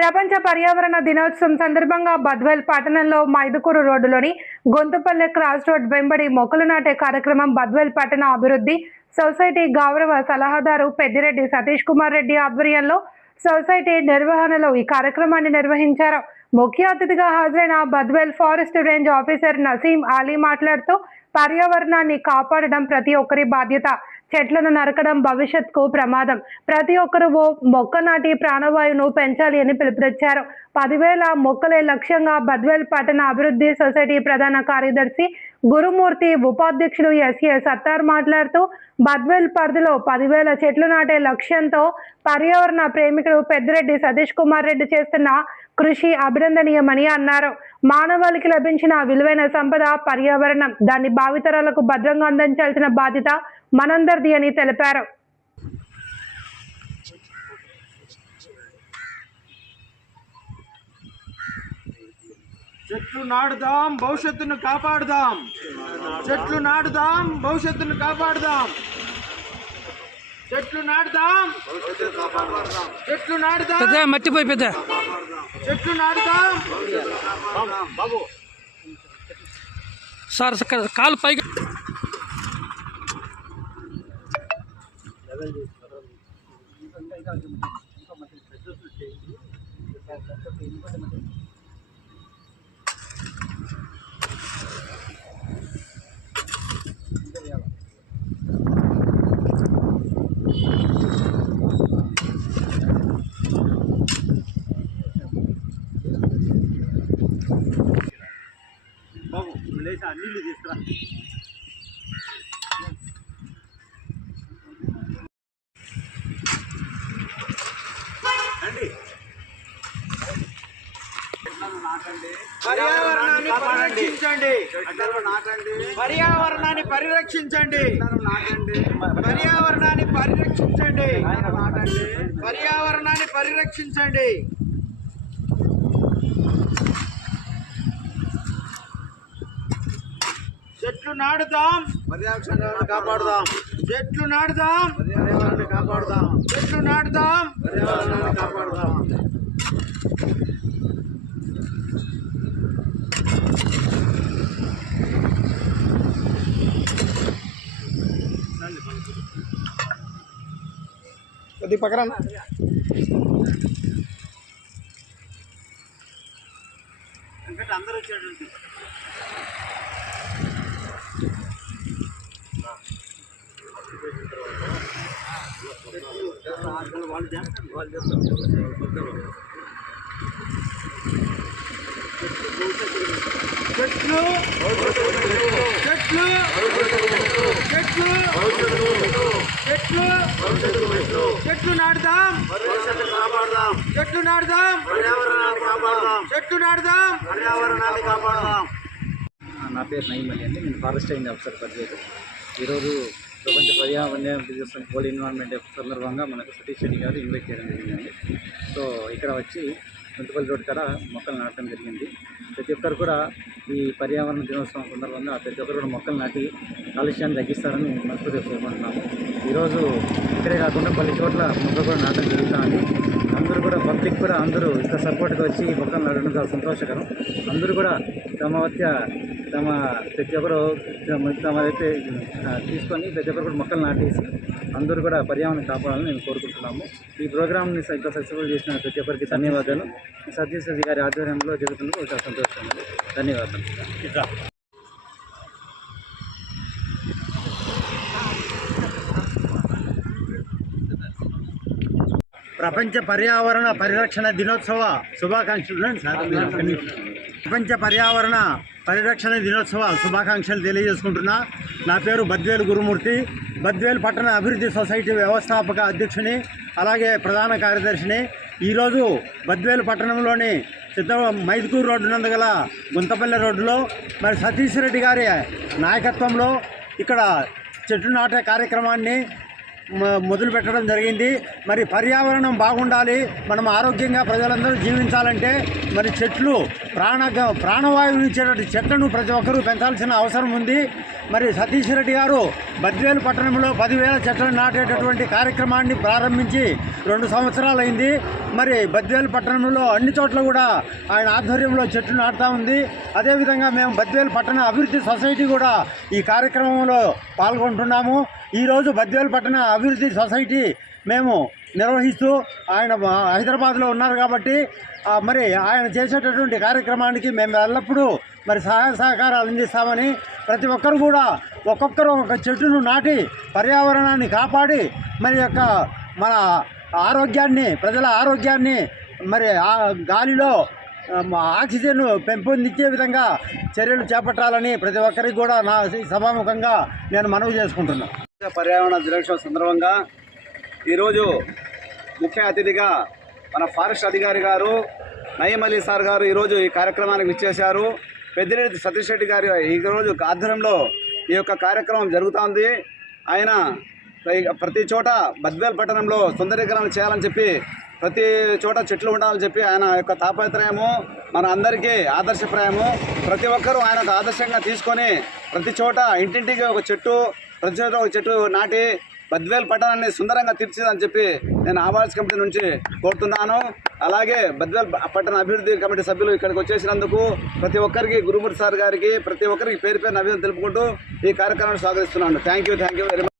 ప్రపంచ పర్యావరణ దినోత్సవం సందర్భంగా బద్వేల్ పట్టణంలో మైదుకూరు రోడ్డులోని గొంతుపల్లె క్రాస్ రోడ్ వెంబడి మొక్కలు నాటే కార్యక్రమం బద్వేల్ పట్టణ అభివృద్ధి సొసైటీ గౌరవ సలహాదారు పెద్దిరెడ్డి సతీష్ కుమార్ రెడ్డి ఆధ్వర్యంలో సొసైటీ నిర్వహణలో ఈ కార్యక్రమాన్ని నిర్వహించారు. ముఖ్య అతిథిగా హాజరైన Badvel forest range officer Naseem Ali మాట్లాడుతూ పర్యావరణాన్ని కాపాడడం ప్రతి ఒక్కరి బాధ్యత. చెట్లను నరకడం భవిష్యత్తుకు ప్రమాదం. ప్రతి ఒక్కరూ ఓ మొక్క నాటి ప్రాణవాయువును పెంచాలి అని పిలుపునిచ్చారు. 10,000 మొక్కలే లక్ష్యంగా బద్వేల్ పట్టణ అభివృద్ధి సొసైటీ ప్రధాన కార్యదర్శి గురుమూర్తి, ఉపాధ్యక్షులు ఎస్ఏ సత్తార్ మాట్లాడుతూ బద్వేల్ పరిధిలో 10,000 చెట్లు నాటే లక్ష్యంతో పర్యావరణ ప్రేమికుడు పెద్దిరెడ్డి సతీష్ కుమార్ రెడ్డి చేస్తున్న కృషి అభినందనీయమని అన్నారు. మానవాళికి లభించిన విలువైన సంపద పర్యావరణం. దాన్ని భావితరాలకు భద్రంగా అందించాల్సిన బాధ్యత మనందరిది అని తెలిపారు. చెట్లు నాటుదాం, భవిష్యత్తును కాపాడుదాం. చెట్లు నాటుదాం, భవిష్యత్తును కాపాడుదాం. చెట్లు నాటుదాం, చెట్లు నాటుదాం. మట్టిపోయి పెద్ద చెట్లు నాటుదాం. సార్ కాలు పైకి బాబు లేచి ఆ నీళ్ళు తీసుకురా. పర్యావరణాన్ని పరిరక్షించండి. పర్యావరణాన్ని పరిరక్షించండి. పర్యావరణాన్ని పరిరక్షించండి. పర్యావరణాన్ని పరిరక్షించండి. చెట్లు నాటుదాం, పర్యావరణాన్ని కాపాడుదాం. చెట్లు నాటుదాం, పర్యావరణాన్ని కాపాడుదాం. చెట్లు నాటుదాం, పర్యావరణాన్ని కాపాడుదాం. కొద్ది పక్కన ఎందుకంటే అందరూ వచ్చేటువంటి చెట్లు చెట్లు చెట్లు చెట్లు చెట్లు నాటుదాం, చెట్లు నాటుదాం, పర్యావరణాన్ని కాపాడుదాం. చెట్లు నాటుదాం, పర్యావరణాన్ని కాపాడుదాం. నా పేరు నయీం అలీ అండి. నేను ఫారెస్ట్ రేంజ్ ఆఫీసర్ పనిచేయదు. ఈరోజు ప్రపంచ పర్యావరణ దినోత్సవం వరల్డ్ ఎన్విరాన్మెంట్ సందర్భంగా మనకు సతీష్ రెడ్డి గారు ఇన్వైట్ చేయడం జరిగిందండి. సో ఇక్కడ వచ్చి గుంతపల్లి రోడ్ కాడ మొక్కలు నాటడం జరిగింది. ప్రతి ఒక్కరు కూడా ఈ పర్యావరణ దినోత్సవం సందర్భంగా ప్రతి ఒక్కరు కూడా మొక్కలు నాటి కాలుష్యాన్ని తగ్గిస్తారని మనస్ఫూర్తిగా కోరుకుంటున్నాము. ఈరోజు ఇక్కడే కాకుండా పలు చోట్ల మొక్కలు కూడా నాటడం జరుగుతుంది. అందరూ కూడా పబ్లిక్ కూడా అందరూ ఇంత సపోర్ట్గా వచ్చి మొక్కలు నాటడం చాలా సంతోషకరం. అందరూ కూడా తమ ప్రతి ఒక్కరు తమదైతే తీసుకొని ప్రతి ఒక్కరు కూడా మొక్కలు నాటేసి అందరూ కూడా పర్యావరణం కాపాడాలని మేము కోరుకుంటున్నాము. ఈ ప్రోగ్రామ్ని ఇంత సక్సెస్ఫుల్ చేసిన ప్రతి ఒక్కరికి ధన్యవాదాలు. సతీష్ రెడ్డి గారి ఆధ్వర్యంలో జరుగుతున్నందుకు చాలా సంతోషం. ధన్యవాదాలు. ప్రపంచ పర్యావరణ పరిరక్షణ దినోత్సవ శుభాకాంక్షలు. ప్రపంచ పర్యావరణ పరిరక్షణ దినోత్సవ శుభాకాంక్షలు తెలియజేసుకుంటున్నా. నా పేరు బద్వేల్ గురుమూర్తి. బద్వేల్ పట్టణ అభివృద్ధి సొసైటీ వ్యవస్థాపక అధ్యక్షుని, అలాగే ప్రధాన కార్యదర్శిని. ఈరోజు బద్వేల్ పట్టణంలోని మైదుకూరు రోడ్డు నందుగల గుంతపల్లె రోడ్డులో మరి సతీష్ రెడ్డి గారి నాయకత్వంలో ఇక్కడ చెట్లు నాటే కార్యక్రమాన్ని మొదలు పెట్టడం జరిగింది. మరి పర్యావరణం బాగుండాలి, మనం ఆరోగ్యంగా ప్రజలందరూ జీవించాలంటే మరి చెట్లు ప్రాణవాయువుని ఇచ్చేటువంటి చెట్లను ప్రతి ఒక్కరూ పెంచాల్సిన అవసరం ఉంది. మరి సతీష్ రెడ్డి గారు బద్వేలు పట్టణంలో 10,000 చెట్లను నాటేటటువంటి కార్యక్రమాన్ని ప్రారంభించి 2 సంవత్సరాలైంది. మరి బద్వేలు పట్టణంలో అన్ని చోట్ల కూడా ఆయన ఆధ్వర్యంలో చెట్లు నాటుతూ ఉంది. అదేవిధంగా మేము బద్వేలు పట్టణ అభివృద్ధి సొసైటీ కూడా ఈ కార్యక్రమంలో పాల్గొంటున్నాము. ఈరోజు బద్వేలు పట్టణ అభివృద్ధి సొసైటీ మేము నిర్వహిస్తూ ఆయన హైదరాబాద్లో ఉన్నారు కాబట్టి మరి ఆయన చేసేటటువంటి కార్యక్రమానికి మేము ఎల్లప్పుడూ మరి సహాయ సహకారాలు అందిస్తామని, ప్రతి ఒక్కరు కూడా ఒక్కొక్కరు ఒక చెట్టును నాటి పర్యావరణాన్ని కాపాడి మరి మన ఆరోగ్యాన్ని, ప్రజల ఆరోగ్యాన్ని, మరి ఆ గాలిలో ఆక్సిజన్ పెంపొందించే విధంగా చర్యలు చేపట్టాలని ప్రతి ఒక్కరికి కూడా నా సభాముఖంగా నేను మనవి చేసుకుంటున్నాను. పర్యావరణ దినోత్సవం సందర్భంగా ఈరోజు ముఖ్య అతిథిగా మన ఫారెస్ట్ అధికారి గారు నయీం అలీ సార్ గారు ఈరోజు ఈ కార్యక్రమానికి విచ్చేశారు. పెద్దిరెడ్డి సతీష్ రెడ్డి గారి ఈరోజు ఆధ్వర్యంలో ఈ యొక్క కార్యక్రమం జరుగుతోంది. ఆయన ప్రతి చోట బద్వేల్ పట్టణంలో సుందరీకరణ చేయాలని చెప్పి, ప్రతి చోట చెట్లు ఉండాలని చెప్పి ఆయన యొక్క తాపత్రయము మన అందరికీ ఆదర్శప్రాయము. ప్రతి ఒక్కరూ ఆయనకు ఆదర్శంగా తీసుకొని ప్రతి చోట ఇంటింటికి ఒక చెట్టు, ప్రతి చోట ఒక చెట్టు నాటి బద్వేల్ పట్టణాన్ని సుందరంగా తీర్చిదని చెప్పి నేను ఆవాస్ కమిటీ నుంచి కోరుతున్నాను. అలాగే బద్వేల్ పట్టణ అభివృద్ధి కమిటీ సభ్యులు ఇక్కడికి వచ్చేసినందుకు ప్రతి ఒక్కరికి, గురుమూర్తి సార్ గారికి, ప్రతి ఒక్కరికి పేరు పేరు అభివృద్ధి తెలుపుకుంటూ ఈ కార్యక్రమాన్ని స్వాగతిస్తున్నాను. Thank you very much.